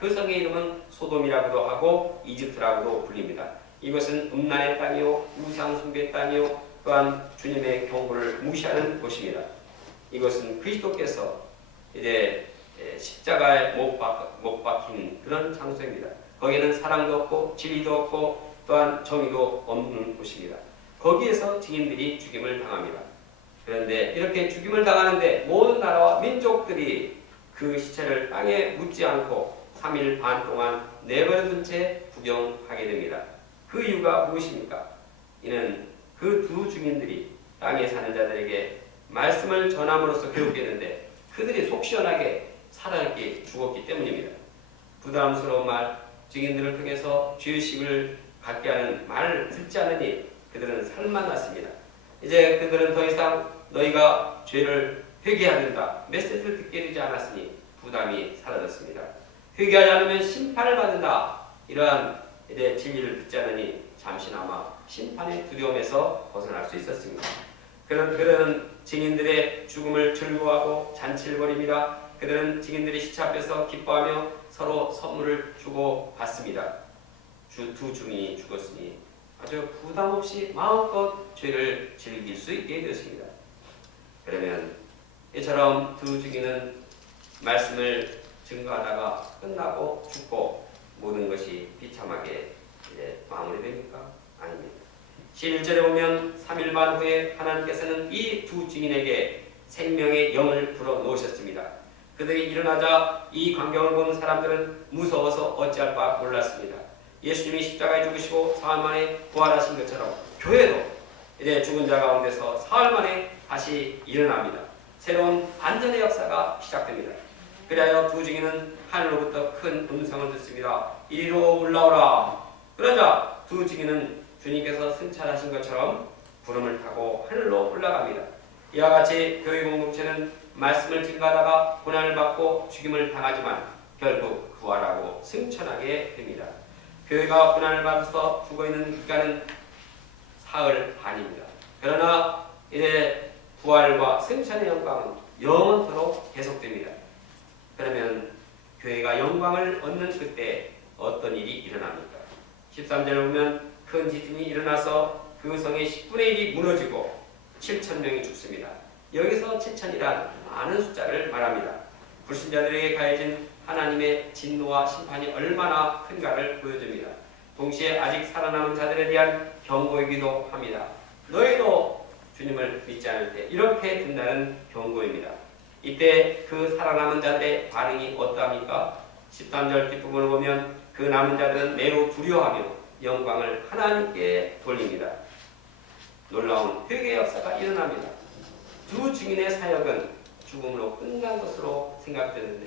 그 성의 이름은 소돔이라고도 하고 이집트라고도 불립니다. 이것은 음란의 땅이요 우상 숭배의 땅이요 또한 주님의 경고를 무시하는 곳입니다. 이것은 그리스도께서 이제 십자가에 못 박힌 그런 장소입니다. 거기에는 사랑도 없고 진리도 없고 또한 정의도 없는 곳입니다. 거기에서 증인들이 죽임을 당합니다. 그런데 이렇게 죽임을 당하는데 모든 나라와 민족들이 그 시체를 땅에 묻지 않고 3일 반 동안 내버려둔 채 구경하게 됩니다. 그 이유가 무엇입니까? 이는 그 두 증인들이 땅에 사는 자들에게 말씀을 전함으로써 괴롭히는데 그들이 속 시원하게 살아있게 죽었기 때문입니다. 부담스러운 말, 증인들을 통해서 죄의식을 갖게 하는 말을 듣지 않으니 그들은 살만 났습니다. 이제 그들은 더 이상 너희가 죄를 회개해야 된다 메시지를 듣게 되지 않았으니 부담이 사라졌습니다. 회개하지 않으면 심판을 받는다 이러한 이제 진리를 듣지 않으니 잠시나마 심판의 두려움에서 벗어날 수 있었습니다. 그런 증인들의 죽음을 즐거워하고 잔치를 벌입니다. 그들은 증인들이 시체 앞에서 기뻐하며 서로 선물을 주고 받습니다. 두 증인이 죽었으니 아주 부담 없이 마음껏 죄를 즐길 수 있게 되었습니다. 그러면 이처럼 두 증인은 말씀을 증거하다가 끝나고 죽고 모든 것이 비참하게 이제 마무리됩니까? 아닙니다. 11절에 보면 3일 반 후에 하나님께서는 이 두 증인에게 생명의 영을 불어넣으셨습니다. 그들이 일어나자 이 광경을 보는 사람들은 무서워서 어찌할 바 몰랐습니다. 예수님이 십자가에 죽으시고 사흘 만에 부활하신 것처럼 교회도 이제 죽은 자 가운데서 사흘 만에 다시 일어납니다. 새로운 안전의 역사가 시작됩니다. 그리하여 두 증인은 하늘로부터 큰 음성을 듣습니다. 이리로 올라오라. 그러자 두 증인은 주님께서 승천하신 것처럼 구름을 타고 하늘로 올라갑니다. 이와 같이 교회 공동체는 말씀을 증거하다가 고난을 받고 죽임을 당하지만 결국 부활하고 승천하게 됩니다. 교회가 고난을 받아서 죽어있는 기간은 사흘 반입니다. 그러나 이제 부활과 승천의 영광은 영원토록 계속됩니다. 그러면 교회가 영광을 얻는 그때 어떤 일이 일어납니까? 13절을 보면 큰 지진이 일어나서 그 성의 10분의 1이 무너지고 7,000명이 죽습니다. 여기서 7,000이란 많은 숫자를 말합니다. 불신자들에게 가해진 하나님의 진노와 심판이 얼마나 큰가를 보여줍니다. 동시에 아직 살아남은 자들에 대한 경고이기도 합니다. 너희도 주님을 믿지 않을 때 이렇게 된다는 경고입니다. 이때 그 살아남은 자들의 반응이 어떠합니까? 13절 뒷부분을 보면 그 남은 자들은 매우 두려워하며 영광을 하나님께 돌립니다. 놀라운 회개의 역사가 일어납니다. 두 증인의 사역은 죽음으로 끝난 것으로 생각되는데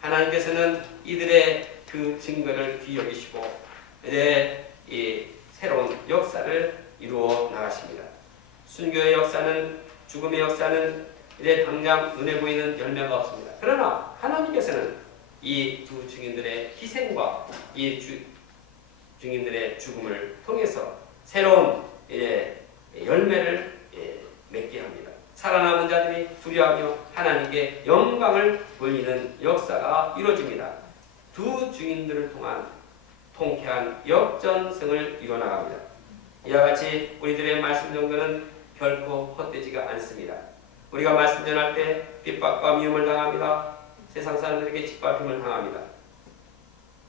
하나님께서는 이들의 그 증거를 귀히 여기시고 이제 이 새로운 역사를 이루어 나가십니다. 순교의 역사는 죽음의 역사는 이제 당장 눈에 보이는 열매가 없습니다. 그러나 하나님께서는 이 두 증인들의 희생과 이 증인들의 죽음을 통해서 새로운 이제 열매를 맺게 합니다. 살아남은 자들이 두려워하며 하나님께 영광을 돌리는 역사가 이루어집니다. 두 증인들을 통한 통쾌한 역전승을 이뤄나갑니다. 이와 같이 우리들의 말씀 전도는 결코 헛되지가 않습니다. 우리가 말씀 전할 때 핍박과 미움을 당합니다. 세상 사람들에게 짓밟힘을 당합니다.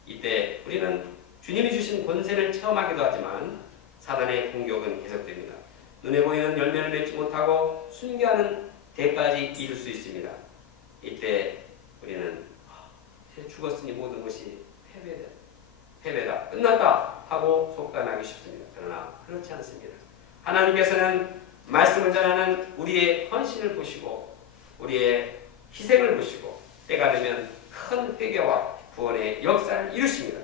이때 우리는 주님이 주신 권세를 체험하기도 하지만 사단의 공격은 계속됩니다. 눈에 보이는 열매를 맺지 못하고 순교하는 데까지 이룰 수 있습니다. 이때 우리는 죽었으니 모든 것이 패배다, 끝났다 하고 속단하기 쉽습니다. 그러나 그렇지 않습니다. 하나님께서는 말씀을 전하는 우리의 헌신을 보시고 우리의 희생을 보시고 때가 되면 큰 회개와 구원의 역사를 이루십니다.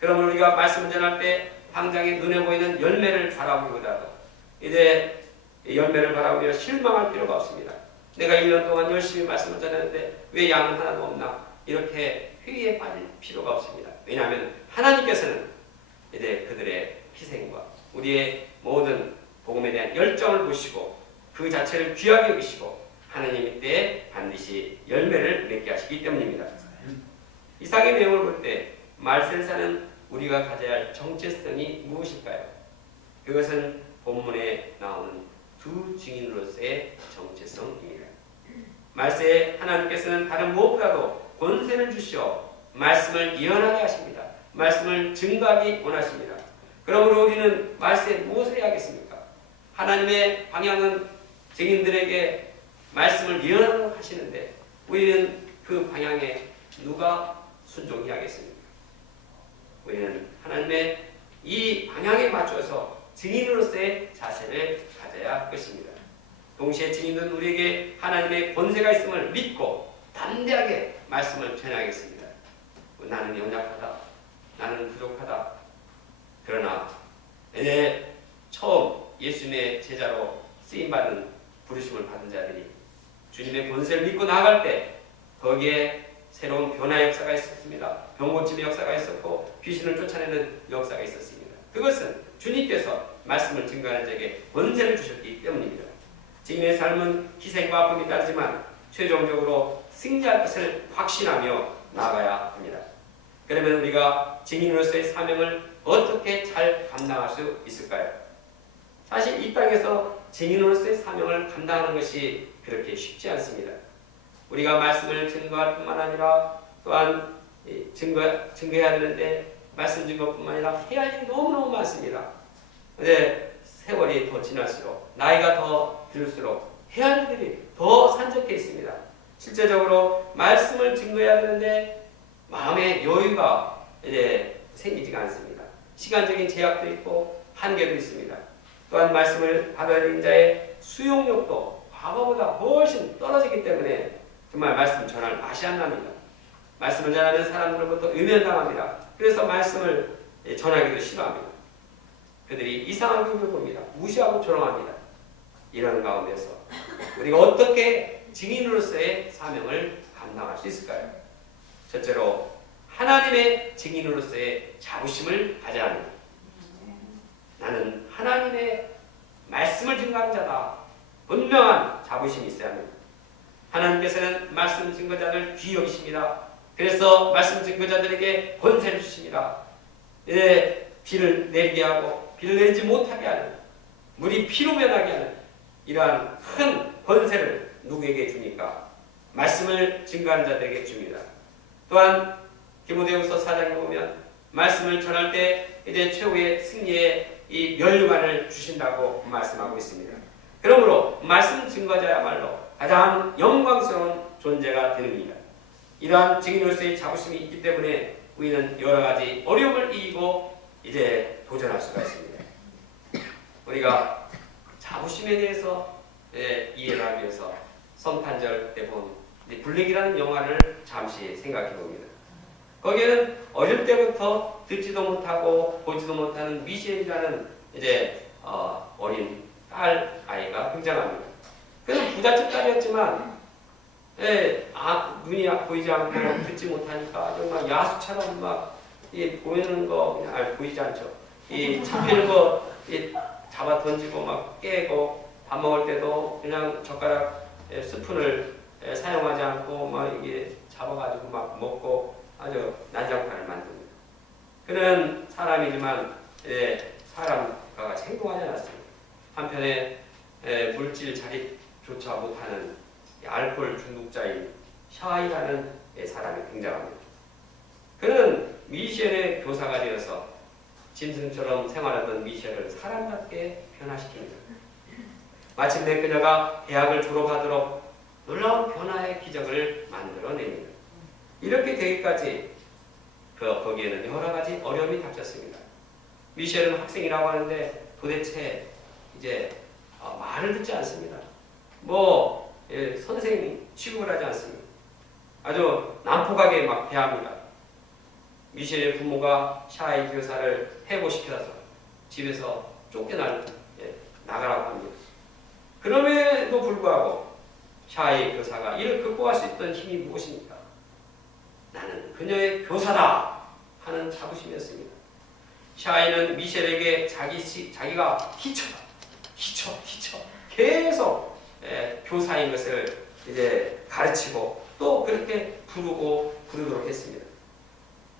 그러면 우리가 말씀을 전할 때 당장에 눈에 보이는 열매를 바라보기보다도 이제 열매를 바라보며 실망할 필요가 없습니다. 내가 1년 동안 열심히 말씀을 전했는데 왜 양은 하나도 없나? 이렇게 회의에 빠질 필요가 없습니다. 왜냐하면 하나님께서는 이제 그들의 희생과 우리의 모든 복음에 대한 열정을 보시고 그 자체를 귀하게 여기시고 하나님의 때에 반드시 열매를 맺게 하시기 때문입니다. 이상의 내용을 볼 때 말세사는 우리가 가져야 할 정체성이 무엇일까요? 그것은 본문에 나오는 두 증인으로서의 정체성입니다. 말세에 하나님께서는 다른 무엇보다도 권세를 주시어 말씀을 예언하게 하십니다. 말씀을 증거하기 원하십니다. 그러므로 우리는 말세에 무엇을 해야겠습니까? 하나님의 방향은 증인들에게 말씀을 예언하라고 하시는데 우리는 그 방향에 누가 순종해야겠습니까? 우리는 하나님의 이 방향에 맞춰서 증인으로서의 자세를 가져야 할 것입니다. 동시에 증인은 우리에게 하나님의 권세가 있음을 믿고 담대하게 말씀을 전하겠습니다. 나는 연약하다. 나는 부족하다. 그러나 처음 예수님의 제자로 쓰임받은 부르심을 받은 자들이 주님의 권세를 믿고 나아갈 때 거기에 새로운 변화의 역사가 있었습니다. 병고침의 역사가 있었고 귀신을 쫓아내는 역사가 있었습니다. 그것은 주님께서 말씀을 증거하는 자에게 권세를 주셨기 때문입니다. 증인의 삶은 희생과 아픔이 따르지만 최종적으로 승리할 것을 확신하며 나아가야 합니다. 그러면 우리가 증인으로서의 사명을 어떻게 잘 감당할 수 있을까요? 사실 이 땅에서 증인으로서의 사명을 감당하는 것이 그렇게 쉽지 않습니다. 우리가 말씀을 증거할 뿐만 아니라 또한 증거해야 되는데 말씀 증거뿐만 아니라 해야 할 일이 너무너무 많습니다. 근데 세월이 더 지날수록 나이가 더 들수록 해야 할 일들이 더 산적해 있습니다. 실제적으로 말씀을 증거해야 되는데 마음의 여유가 이제 생기지가 않습니다. 시간적인 제약도 있고 한계도 있습니다. 또한 말씀을 받아들인 자의 수용력도 과거보다 훨씬 떨어지기 때문에 정말 말씀 전할 맛이 안 납니다. 말씀을 전하는 사람들로부터 외면당합니다. 그래서 말씀을 전하기도 싫어합니다. 그들이 이상한 눈을 봅니다. 무시하고 조롱합니다. 이런 가운데서 우리가 어떻게 증인으로서의 사명을 감당할 수 있을까요? 첫째로 하나님의 증인으로서의 자부심을 가져야 합니다. 나는 하나님의 말씀을 증거하는 자다. 분명한 자부심이 있어야 합니다. 하나님께서는 말씀 증거자를 귀히 여기십니다. 그래서 말씀 증거자들에게 권세를 주십니다. 비를 내리게 하고 비를 내리지 못하게 하는, 물이 피로 변하게 하는 이러한 큰 권세를 누구에게 줍니까? 말씀을 증거하는 자들에게 줍니다. 또한 디모데후서 4장에 보면 말씀을 전할 때 이제 최후의 승리의 이 면류관을 주신다고 말씀하고 있습니다. 그러므로 말씀 증거자야말로 가장 영광스러운 존재가 됩니다. 이러한 증인으로서의 자부심이 있기 때문에 우리는 여러 가지 어려움을 이기고 이제 도전할 수가 있습니다. 우리가 자부심에 대해서 이해를 하기 위해서 성탄절 때 본 블랙이라는 영화를 잠시 생각해 봅니다. 거기에는 어릴 때부터 듣지도 못하고 보지도 못하는 미셸이라는 이제 어린 딸 아이가 등장합니다. 그는 부잣집 딸이었지만 눈이 보이지 않고 듣지 못하니까 정말 야수처럼 막 보이는 거 그냥 보이지 않죠. 이 잡히는 거 잡아 던지고 막 깨고 밥 먹을 때도 그냥 젓가락 스푼을 사용하지 않고 막 이게 잡아가지고 막 먹고 아주 난장판을 만듭니다. 그는 사람이지만 사람과 같이 행동하지 않았습니다. 한편에 물질 자립조차 못하는 알코올 중독자인 샤이라는 사람이 등장합니다. 그는 미셸의 교사가 되어서 짐승처럼 생활하던 미셸을 사람답게 변화시킵니다. 마침내 그녀가 대학을 졸업하도록 놀라운 변화의 기적을 만들어냅니다. 이렇게 되기까지 거기에는 여러 가지 어려움이 닥쳤습니다. 미셸은 학생이라고 하는데 도대체 이제 말을 듣지 않습니다. 선생 취급을 하지 않습니다. 아주 난폭하게 막 대합니다. 미셸의 부모가 샤이 교사를 해고시켜서 집에서 나가라고 합니다. 그럼에도 불구하고 샤이 교사가 이를 극복할 수 있던 힘이 무엇입니까? 나는 그녀의 교사다 하는 자부심이었습니다. 샤이는 미셸에게 자기가 희쳐 계속 교사인 것을 이제 가르치고 또 그렇게 부르도록 했습니다.